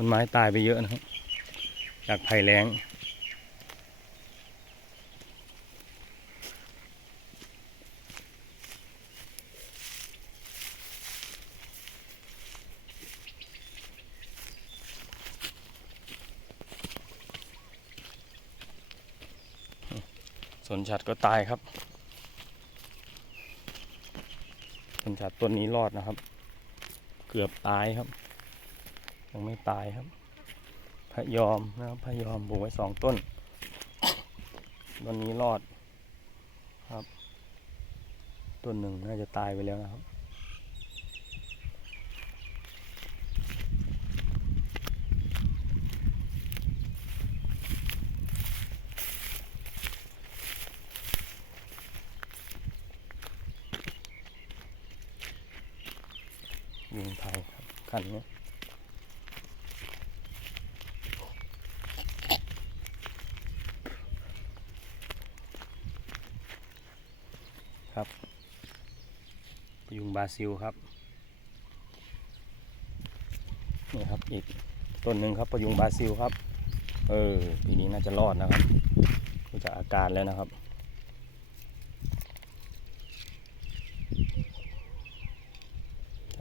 ต้นไม้ตายไปเยอะนะครับ จากภัยแล้ง สนฉัดก็ตายครับ สนฉัดต้นนี้รอดนะครับ เกือบตายครับ ยังไม่ตายครับพะยอมนะครับพะยอมปลูกไว้สองต้น ต้นนี้รอดครับ ต้นหนึ่งน่าจะตายไปแล้วนะครับยิงไทยครับคันนี้ ครับพยุงบาซิลครับนี่ครับอีกต้นหนึ่งครับพยุงบาซิลครับ เออปีนี้น่าจะรอดนะครับดูจากอาการแล้วนะครับ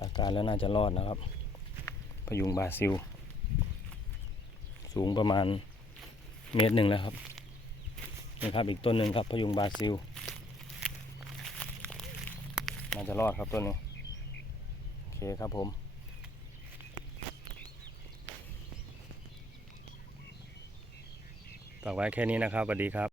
อาการแล้วน่าจะรอดนะครับพยุงบาซิล สูงประมาณเมตรหนึ่งแล้วครับนี่ครับอีกต้นหนึ่งครับพยุงบาซิล น่าจะรอดครับต้นนี้ โอเคครับผม ฝากไว้แค่นี้นะครับสวัสดีครับ